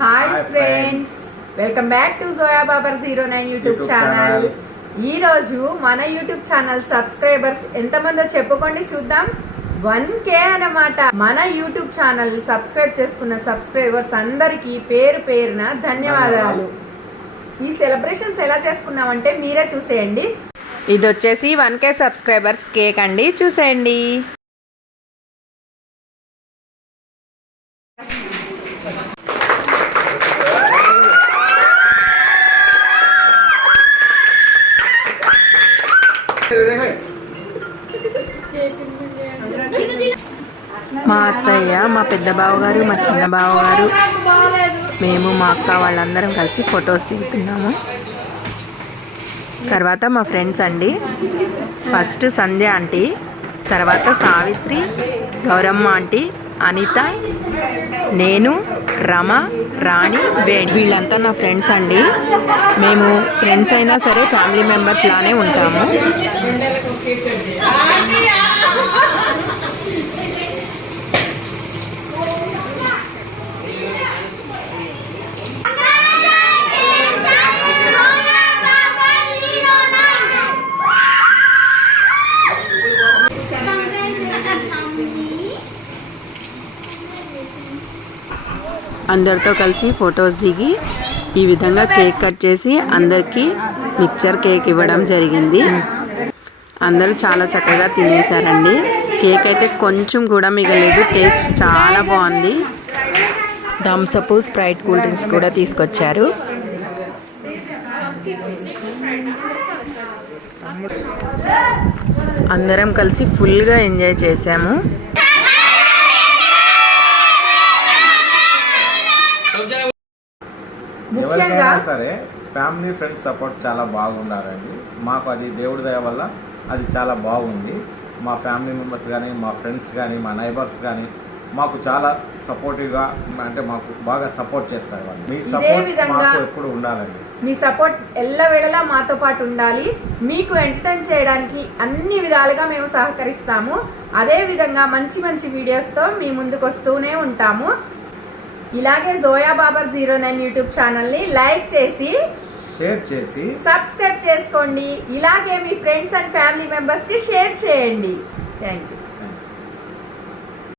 Hi friends, welcome back to Zoya Babar 09 YouTube channel. ఈ రోజు మన యూట్యూబ్ ఛానల్ సబ్స్క్రైబర్స్ ఎంతమందో చెప్పుకోండి చూద్దాం. 1K అన్నమాట. మన యూట్యూబ్ ఛానల్ సబ్స్క్రైబ్ చేసుకున్న సబ్స్క్రైబర్స్ అందరికీ పేరు పేరున ధన్యవాదాలు. ఈ సెలబ్రేషన్స్ ఎలా చేసుకున్నామంటే మీరే చూసేయండి. ఇది వచ్చేసి 1K సబ్స్క్రైబర్స్ కేక్ అండి, చూసేయండి. మా అత్తయ్య, మా పెద్ద బావగారు, మా చిన్న బావగారు, మేము మా అక్క వాళ్ళందరం కలిసి ఫొటోస్ దిగుతున్నాము. తర్వాత మా ఫ్రెండ్స్ అండి, ఫస్ట్ సంధ్య ఆంటీ, తర్వాత సావిత్రి, గౌరమ్మ ఆంటీ, అనిత, నేను, రమ, రాణి, వేణి, వీళ్ళంతా నా ఫ్రెండ్స్ అండి. మేము ఫ్రెండ్స్ అయినా సరే ఫ్యామిలీ మెంబర్స్ లానే ఉంటాము. అందరితో కలిసి ఫొటోస్ దిగి ఈ విధంగా కేక్ కట్ చేసి అందరికీ మిక్చర్ కేక్ ఇవ్వడం జరిగింది. అందరూ చాలా చక్కగా తినేశారండి. కేక్ అయితే కొంచెం కూడా మిగలేదు. టేస్ట్ చాలా బాగుంది. థమ్స్అప్, స్ప్రైట్, కూల్ డ్రింక్స్ కూడా తీసుకొచ్చారు. అందరం కలిసి ఫుల్గా ఎంజాయ్ చేసాము. ఎవరికైనా సరే ఫ్యామిలీ ఫ్రెండ్స్ సపోర్ట్ చాలా బాగుండాలండి. మాకు అది దేవుడి దయ వల్ల అది చాలా బాగుంది. మా ఫ్యామిలీ మెంబర్స్ కానీ, మా ఫ్రెండ్స్ కానీ, మా నైబర్స్ కానీ మాకు చాలా సపోర్టివ్గా, అంటే మాకు బాగా సపోర్ట్ చేస్తారు వాళ్ళు. మీ సపోర్ట్ మాకు ఎప్పుడు ఉండాలండి. మీ సపోర్ట్ ఎల్లవేళలా మాతో పాటు ఉండాలి. మీకు ఎంటర్టైన్ చేయడానికి అన్ని విధాలుగా మేము సహకరిస్తాము. అదేవిధంగా మంచి మంచి వీడియోస్తో మీ ముందుకు వస్తూనే ఉంటాము. ఇలాగే జోయా బాబర్ 09 యూట్యూబ్ ఛానల్ని లైక్ చేసి, షేర్ చేసి, సబ్స్క్రైబ్ చేసుకోండి. ఇలాగే మీ ఫ్రెండ్స్ అండ్ ఫ్యామిలీ మెంబర్స్కి షేర్ చేయండి. Thank you.